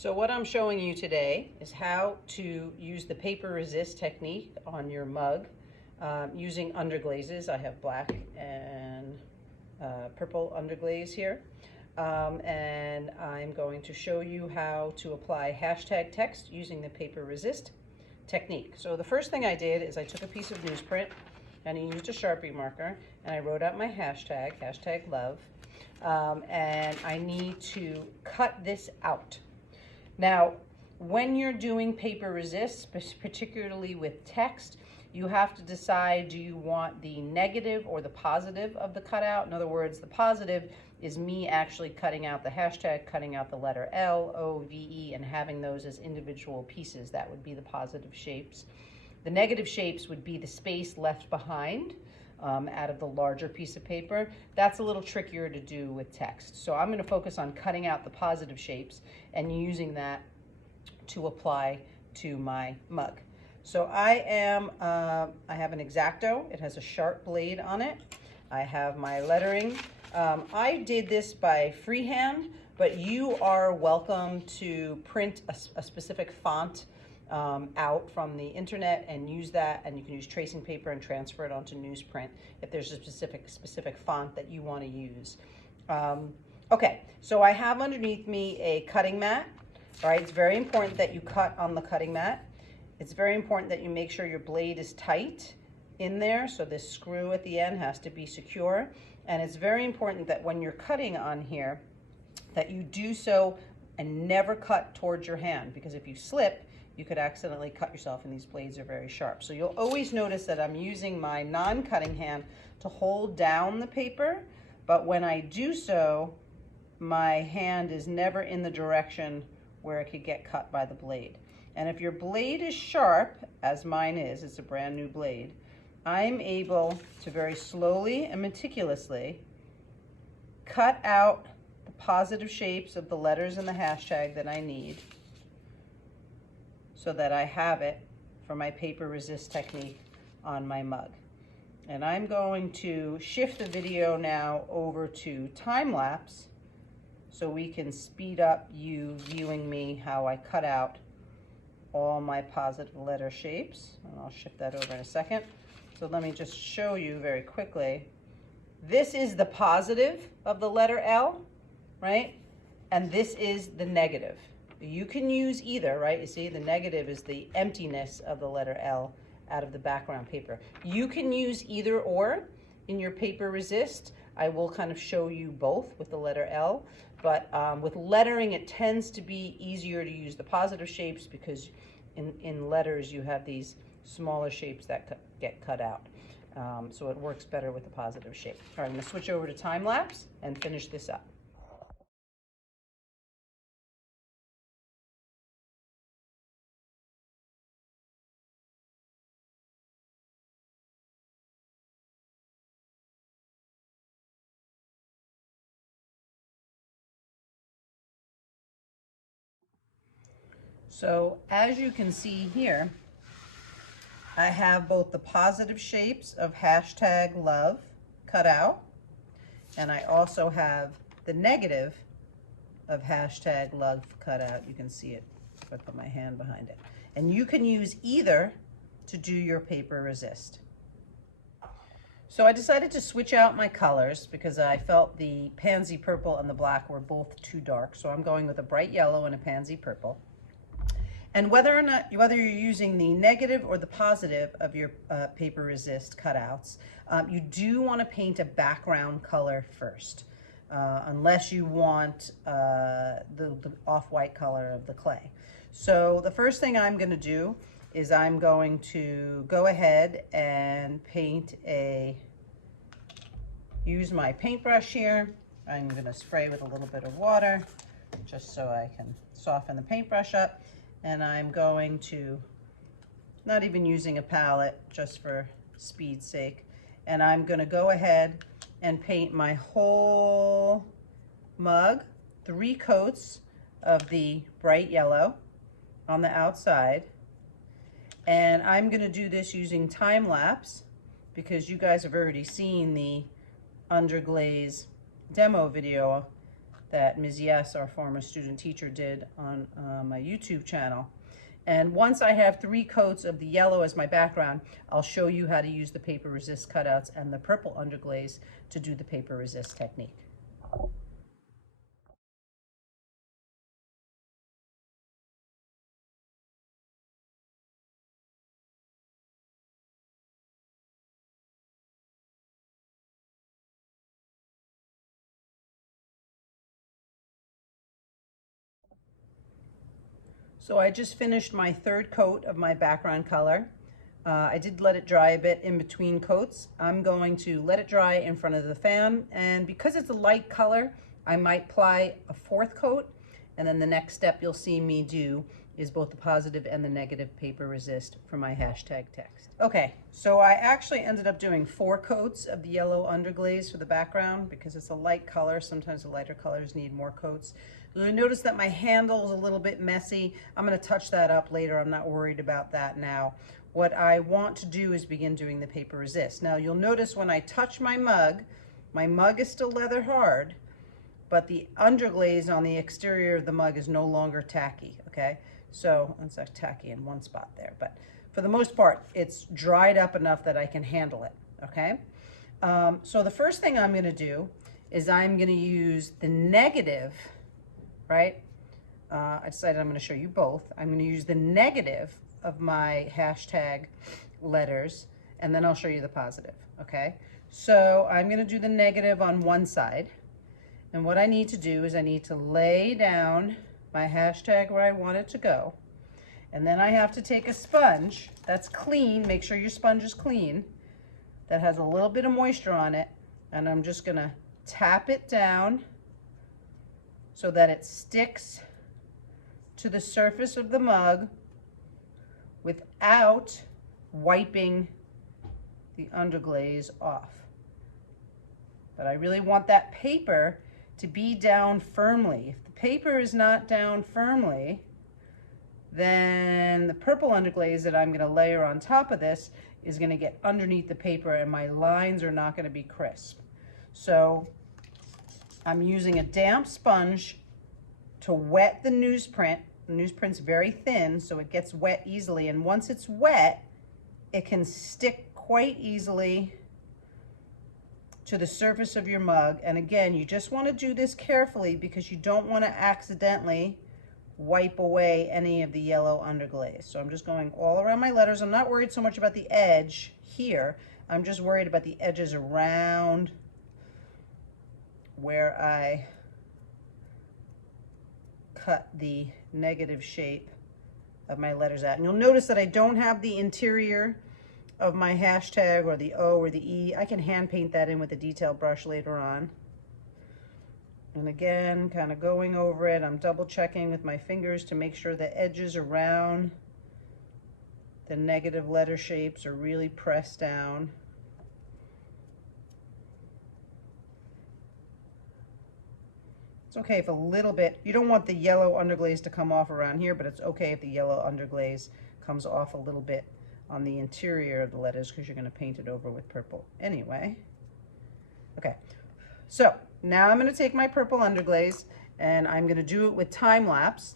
So what I'm showing you today is how to use the paper resist technique on your mug using underglazes. I have black and purple underglaze here. And I'm going to show you how to apply hashtag text using the paper resist technique. So the first thing I did is I took a piece of newsprint and I used a Sharpie marker and I wrote out my hashtag love. And I need to cut this out. Now, when you're doing paper resist, particularly with text, you have to decide, do you want the negative or the positive of the cutout? In other words, the positive is me actually cutting out the hashtag, cutting out the letter L, O, V, E, and having those as individual pieces. That would be the positive shapes. The negative shapes would be the space left behind out of the larger piece of paper. That's a little trickier to do with text. So I'm going to focus on cutting out the positive shapes and using that to apply to my mug. So I have an X-Acto. It has a sharp blade on it. I have my lettering. I did this by freehand, but you are welcome to print a specific font out from the internet and use that, and you can use tracing paper and transfer it onto newsprint if there's a specific font that you want to use. Okay, so I have underneath me a cutting mat. All right, it's very important that you cut on the cutting mat. It's very important that you make sure your blade is tight in there, so this screw at the end has to be secure. And it's very important that when you're cutting on here, that you do so and never cut towards your hand, because if you slip, you could accidentally cut yourself, and these blades are very sharp. So you'll always notice that I'm using my non-cutting hand to hold down the paper, but when I do so, my hand is never in the direction where it could get cut by the blade. And if your blade is sharp, as mine is, it's a brand new blade, I'm able to very slowly and meticulously cut out the positive shapes of the letters and the hashtag that I need, so that I have it for my paper resist technique on my mug. And I'm going to shift the video now over to time lapse so we can speed up you viewing me how I cut out all my positive letter shapes. And I'll shift that over in a second. So let me just show you very quickly. This is the positive of the letter L, right? And this is the negative. You can use either, right? You see, the negative is the emptiness of the letter L out of the background paper. You can use either or in your paper resist. I will kind of show you both with the letter L, but with lettering, it tends to be easier to use the positive shapes because in letters you have these smaller shapes that get cut out. So it works better with the positive shape. All right, I'm gonna switch over to time lapse and finish this up. So as you can see here, I have both the positive shapes of hashtag love cut out, and I also have the negative of hashtag love cut out. You can see it if I put my hand behind it. And you can use either to do your paper resist. So I decided to switch out my colors because I felt the pansy purple and the black were both too dark. So I'm going with a bright yellow and a pansy purple. And whether you're using the negative or the positive of your paper resist cutouts, you do want to paint a background color first, unless you want the off-white color of the clay. So the first thing I'm going to do is I'm going to go ahead and use my paintbrush here. I'm going to spray with a little bit of water just so I can soften the paintbrush up. And I'm going to, not even using a palette, just for speed's sake, and I'm going to go ahead and paint my whole mug 3 coats of the bright yellow on the outside. And I'm going to do this using time lapse because you guys have already seen the underglaze demo video that Ms. Yes, our former student teacher, did on my YouTube channel. And once I have 3 coats of the yellow as my background, I'll show you how to use the paper resist cutouts and the purple underglaze to do the paper resist technique. So I just finished my 3rd coat of my background color. I did let it dry a bit in between coats. I'm going to let it dry in front of the fan, and because it's a light color, I might apply a 4th coat, and then the next step you'll see me do is both the positive and the negative paper resist for my hashtag text. Okay, so I actually ended up doing 4 coats of the yellow underglaze for the background because it's a light color. Sometimes the lighter colors need more coats. You'll notice that my handle is a little bit messy. I'm going to touch that up later. I'm not worried about that now. What I want to do is begin doing the paper resist. Now you'll notice when I touch my mug is still leather hard, but the underglaze on the exterior of the mug is no longer tacky, okay? So it's tacky in one spot there, but for the most part, it's dried up enough that I can handle it, okay? So the first thing I'm gonna do is I'm gonna use the negative, right? I decided I'm gonna show you both. I'm gonna use the negative of my hashtag letters, and then I'll show you the positive, okay? So I'm gonna do the negative on one side, and what I need to do is I need to lay down my hashtag where I want it to go, and then I have to take a sponge that's clean, make sure your sponge is clean, that has a little bit of moisture on it, and I'm just gonna tap it down so that it sticks to the surface of the mug without wiping the underglaze off. But I really want that paper to be down firmly. If the paper is not down firmly, then the purple underglaze that I'm going to layer on top of this is going to get underneath the paper and my lines are not going to be crisp. So I'm using a damp sponge to wet the newsprint. The newsprint's very thin, so it gets wet easily, and once it's wet, it can stick quite easily to the surface of your mug. And again, you just want to do this carefully because you don't want to accidentally wipe away any of the yellow underglaze. So I'm just going all around my letters. I'm not worried so much about the edge here. I'm just worried about the edges around where I cut the negative shape of my letters at. And you'll notice that I don't have the interior of my hashtag or the O or the E. I can hand paint that in with a detail brush later on. And again, kind of going over it, I'm double checking with my fingers to make sure the edges around the negative letter shapes are really pressed down. It's okay if a little bit, you don't want the yellow underglaze to come off around here, but it's okay if the yellow underglaze comes off a little bit on the interior of the letters because you're going to paint it over with purple anyway. Okay, so now I'm going to take my purple underglaze and I'm going to do it with time lapse,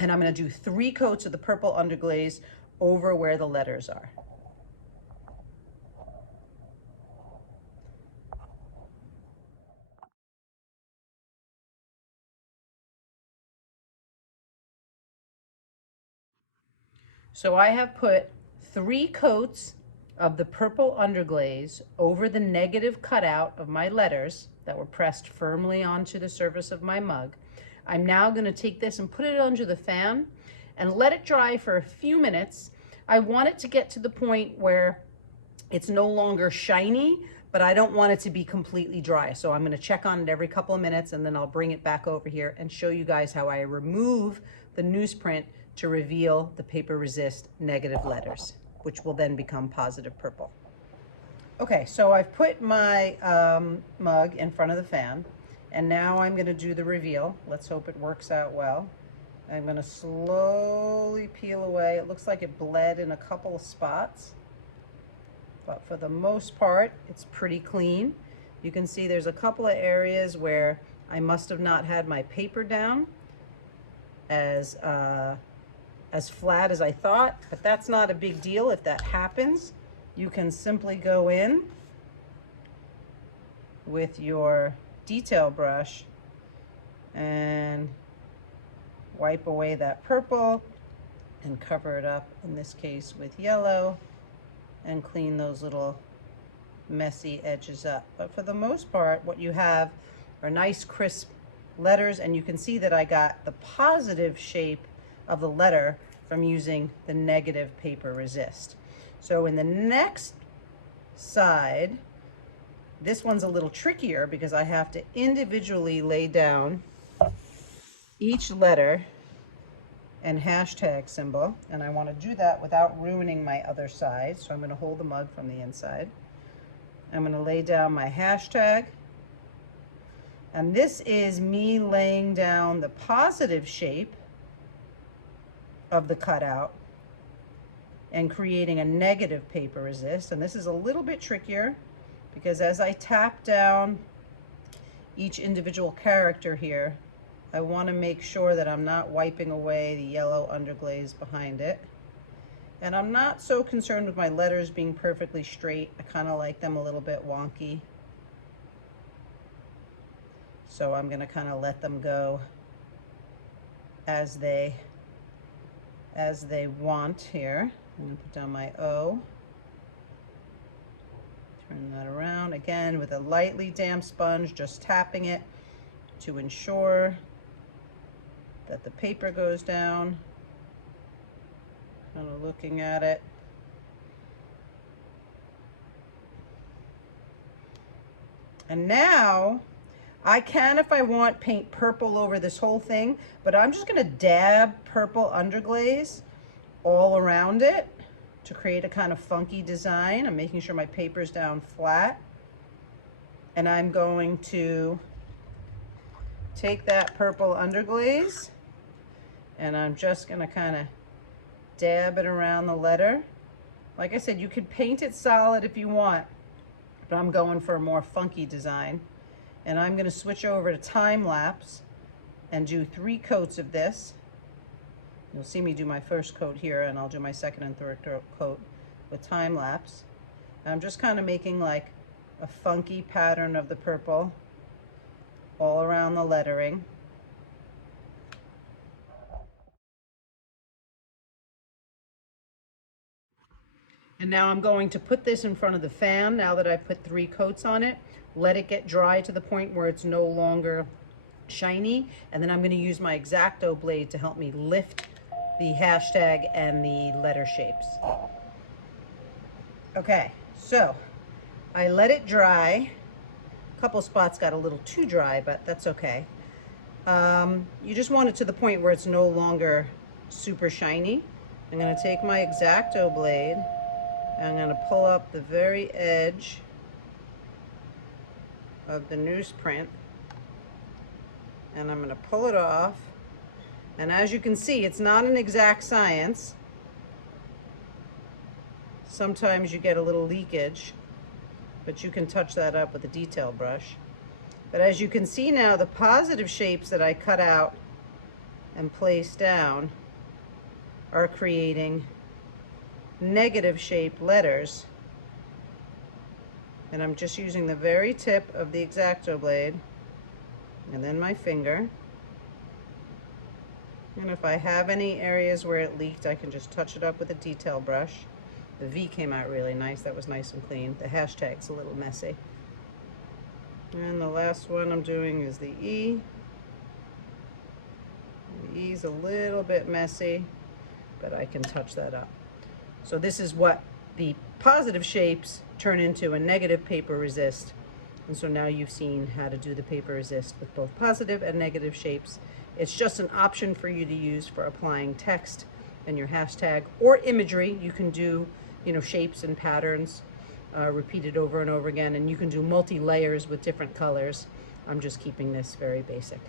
and I'm going to do 3 coats of the purple underglaze over where the letters are. So I have put 3 coats of the purple underglaze over the negative cutout of my letters that were pressed firmly onto the surface of my mug. I'm now going to take this and put it under the fan and let it dry for a few minutes. I want it to get to the point where it's no longer shiny, but I don't want it to be completely dry. So I'm going to check on it every couple of minutes, and then I'll bring it back over here and show you guys how I remove the newsprint to reveal the paper resist negative letters, which will then become positive purple. Okay, so I've put my mug in front of the fan, and now I'm going to do the reveal. Let's hope it works out well. I'm going to slowly peel away. It looks like it bled in a couple of spots, but for the most part, it's pretty clean. You can see there's a couple of areas where I must have not had my paper down as flat as I thought, but that's not a big deal. If that happens, you can simply go in with your detail brush and wipe away that purple and cover it up, in this case with yellow, and clean those little messy edges up. But for the most part, what you have are nice crisp letters, and you can see that I got the positive shape of the letter from using the negative paper resist. So in the next side, this one's a little trickier because I have to individually lay down each letter and hashtag symbol, and I want to do that without ruining my other side. So I'm going to hold the mug from the inside. I'm going to lay down my hashtag, and this is me laying down the positive shape of the cutout and creating a negative paper resist. And this is a little bit trickier because as I tap down each individual character here, I want to make sure that I'm not wiping away the yellow underglaze behind it. And I'm not so concerned with my letters being perfectly straight. I kind of like them a little bit wonky. So I'm going to kind of let them go as they want here. I'm going to put down my O. Turn that around again with a lightly damp sponge, just tapping it to ensure that the paper goes down. Kind of looking at it. And now I can, if I want, paint purple over this whole thing, but I'm just going to dab purple underglaze all around it to create a kind of funky design. I'm making sure my paper's down flat. And I'm going to take that purple underglaze and I'm just going to kind of dab it around the letter. Like I said, you could paint it solid if you want, but I'm going for a more funky design. And I'm going to switch over to time lapse and do 3 coats of this. You'll see me do my first coat here, and I'll do my second and third coat with time lapse. I'm just kind of making like a funky pattern of the purple all around the lettering. And now I'm going to put this in front of the fan now that I've put 3 coats on it. Let it get dry to the point where it's no longer shiny. And then I'm going to use my X-Acto blade to help me lift the hashtag and the letter shapes. Okay, so I let it dry. A couple spots got a little too dry, but that's okay. You just want it to the point where it's no longer super shiny. I'm going to take my X-Acto blade. I'm going to pull up the very edge of the newsprint, and I'm going to pull it off. And as you can see, it's not an exact science. Sometimes you get a little leakage, but you can touch that up with a detail brush. But as you can see now, the positive shapes that I cut out and placed down are creating negative shaped letters, and I'm just using the very tip of the X-Acto blade and then my finger, and if I have any areas where it leaked, I can just touch it up with a detail brush. The V came out really nice. That was nice and clean. The hashtag's a little messy. And the last one I'm doing is the E. The E's a little bit messy, but I can touch that up. So this is what the positive shapes turn into a negative paper resist. And so now you've seen how to do the paper resist with both positive and negative shapes. It's just an option for you to use for applying text and your hashtag or imagery. You can do, shapes and patterns repeated over and over again, and you can do multi-layers with different colors. I'm just keeping this very basic.